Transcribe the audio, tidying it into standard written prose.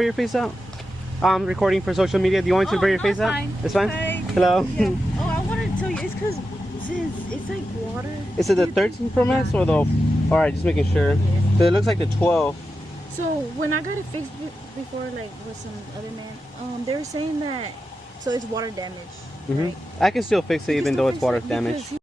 Blur your face out? I'm recording for social media. Do you want me to blur your face out? Fine. It's fine? Fine. Hello? Yeah. Oh, I wanted to tell you, it's because it's like water. Is it the 13 Pro Max or the... Alright, just making sure. Yeah. So it looks like the 12. So when I got it fixed before, like with some other man, they were saying that, so it's water damage. Right? I can still fix it even though it's water damage.